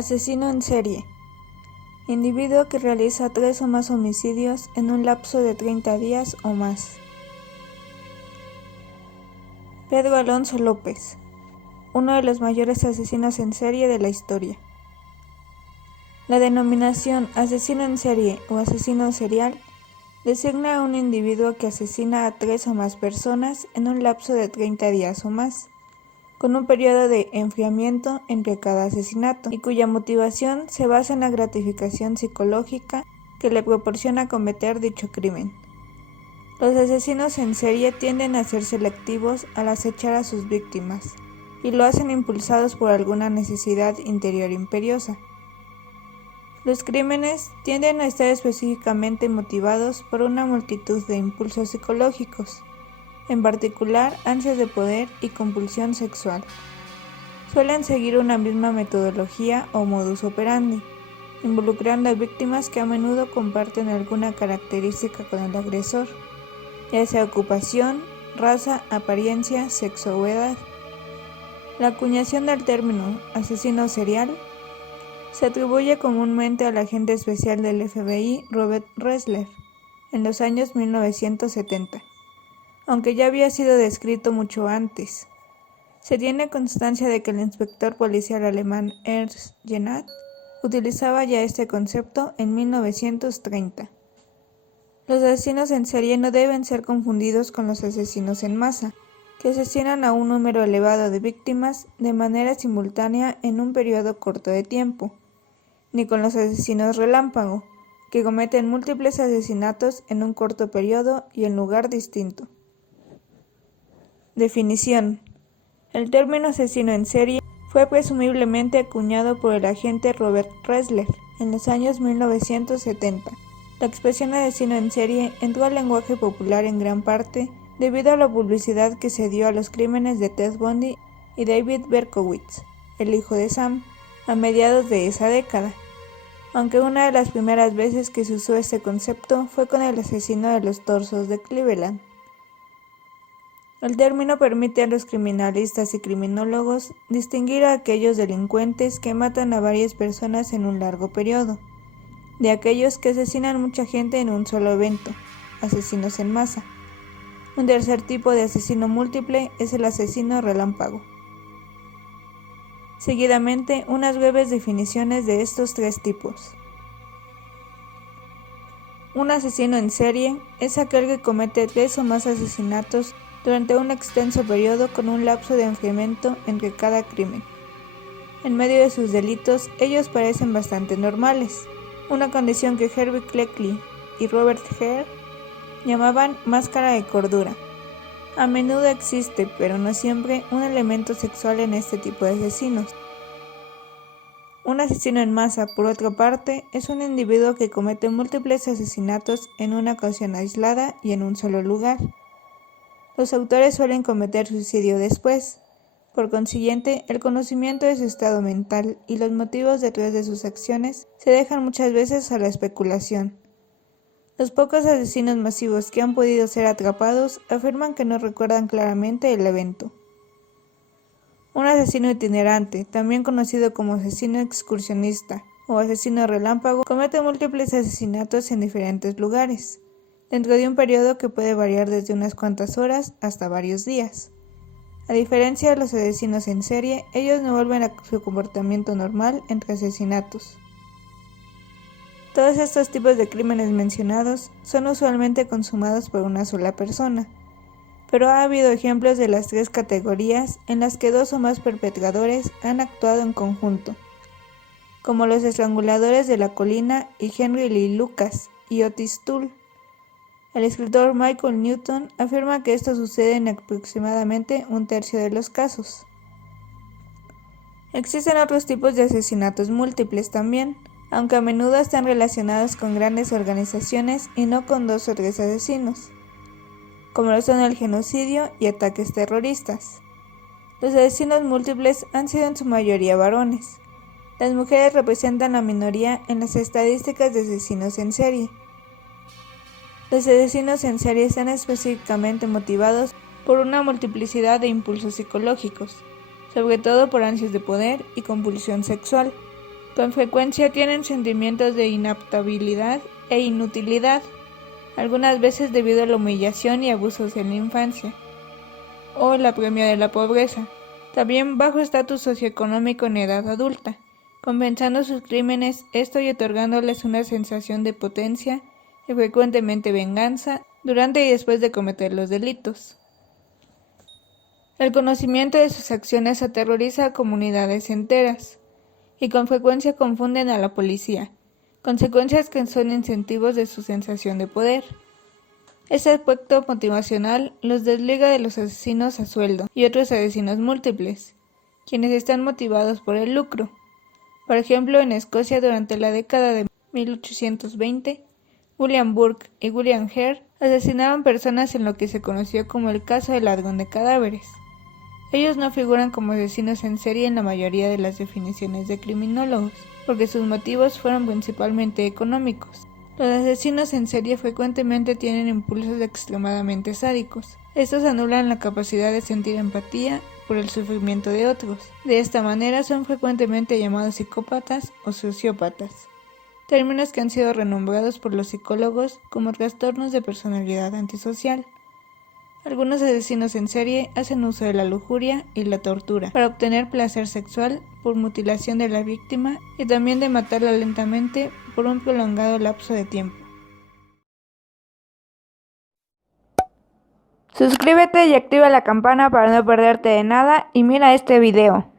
Asesino en serie. Individuo que realiza 3 o más homicidios en un lapso de 30 días o más. Pedro Alonso López, uno de los mayores asesinos en serie de la historia. La denominación asesino en serie o asesino serial designa a un individuo que asesina a 3 o más personas en un lapso de 30 días o más, con un periodo de enfriamiento entre cada asesinato, y cuya motivación se basa en la gratificación psicológica que le proporciona cometer dicho crimen. Los asesinos en serie tienden a ser selectivos al acechar a sus víctimas, y lo hacen impulsados por alguna necesidad interior imperiosa. Los crímenes tienden a estar específicamente motivados por una multitud de impulsos psicológicos, en particular ansias de poder y compulsión sexual. Suelen seguir una misma metodología o modus operandi, involucrando a víctimas que a menudo comparten alguna característica con el agresor, ya sea ocupación, raza, apariencia, sexo o edad. La acuñación del término asesino serial se atribuye comúnmente al agente especial del FBI Robert Ressler en los años 1970. Aunque ya había sido descrito mucho antes. Se tiene constancia de que el inspector policial alemán Ernst Jennach utilizaba ya este concepto en 1930. Los asesinos en serie no deben ser confundidos con los asesinos en masa, que asesinan a un número elevado de víctimas de manera simultánea en un periodo corto de tiempo, ni con los asesinos relámpago, que cometen múltiples asesinatos en un corto periodo y en lugar distinto. Definición. El término asesino en serie fue presumiblemente acuñado por el agente Robert Ressler en los años 1970. La expresión asesino en serie entró al lenguaje popular en gran parte debido a la publicidad que se dio a los crímenes de Ted Bundy y David Berkowitz, el hijo de Sam, a mediados de esa década, aunque una de las primeras veces que se usó este concepto fue con el asesino de los torsos de Cleveland. El término permite a los criminalistas y criminólogos distinguir a aquellos delincuentes que matan a varias personas en un largo periodo, de aquellos que asesinan mucha gente en un solo evento, asesinos en masa. Un tercer tipo de asesino múltiple es el asesino relámpago. Seguidamente, unas breves definiciones de estos 3 tipos. Un asesino en serie es aquel que comete 3 o más asesinatos durante un extenso periodo con un lapso de enfriamiento entre cada crimen. En medio de sus delitos, ellos parecen bastante normales, una condición que Herbie Cleckley y Robert Hare llamaban máscara de cordura. A menudo existe, pero no siempre, un elemento sexual en este tipo de asesinos. Un asesino en masa, por otra parte, es un individuo que comete múltiples asesinatos en una ocasión aislada y en un solo lugar. Los autores suelen cometer suicidio después. Por consiguiente, el conocimiento de su estado mental y los motivos detrás de sus acciones se dejan muchas veces a la especulación. Los pocos asesinos masivos que han podido ser atrapados afirman que no recuerdan claramente el evento. Un asesino itinerante, también conocido como asesino excursionista o asesino relámpago, comete múltiples asesinatos en diferentes lugares, dentro de un periodo que puede variar desde unas cuantas horas hasta varios días. A diferencia de los asesinos en serie, ellos no vuelven a su comportamiento normal entre asesinatos. Todos estos tipos de crímenes mencionados son usualmente consumados por una sola persona, pero ha habido ejemplos de las 3 categorías en las que 2 o más perpetradores han actuado en conjunto, como los estranguladores de la colina y Henry Lee Lucas y Otis Toole. El escritor Michael Newton afirma que esto sucede en aproximadamente 1/3 de los casos. Existen otros tipos de asesinatos múltiples también, aunque a menudo están relacionados con grandes organizaciones y no con 2 o 3 asesinos, como lo son el genocidio y ataques terroristas. Los asesinos múltiples han sido en su mayoría varones. Las mujeres representan la minoría en las estadísticas de asesinos en serie. Los asesinos en serie están específicamente motivados por una multiplicidad de impulsos psicológicos, sobre todo por ansias de poder y compulsión sexual. Con frecuencia tienen sentimientos de inadaptabilidad e inutilidad, algunas veces debido a la humillación y abusos en la infancia, o el apremio de la pobreza, también bajo estatus socioeconómico en edad adulta, compensando sus crímenes, esto y otorgándoles una sensación de potencia y frecuentemente venganza durante y después de cometer los delitos. El conocimiento de sus acciones aterroriza a comunidades enteras y con frecuencia confunden a la policía, consecuencias que son incentivos de su sensación de poder. Este aspecto motivacional los desliga de los asesinos a sueldo y otros asesinos múltiples, quienes están motivados por el lucro. Por ejemplo, en Escocia durante la década de 1820, William Burke y William Hare asesinaban personas en lo que se conoció como el caso del ladrón de cadáveres. Ellos no figuran como asesinos en serie en la mayoría de las definiciones de criminólogos, porque sus motivos fueron principalmente económicos. Los asesinos en serie frecuentemente tienen impulsos extremadamente sádicos. Estos anulan la capacidad de sentir empatía por el sufrimiento de otros. De esta manera son frecuentemente llamados psicópatas o sociópatas, términos que han sido renombrados por los psicólogos como trastornos de personalidad antisocial. Algunos asesinos en serie hacen uso de la lujuria y la tortura para obtener placer sexual por mutilación de la víctima y también de matarla lentamente por un prolongado lapso de tiempo. Suscríbete y activa la campana para no perderte de nada y mira este video.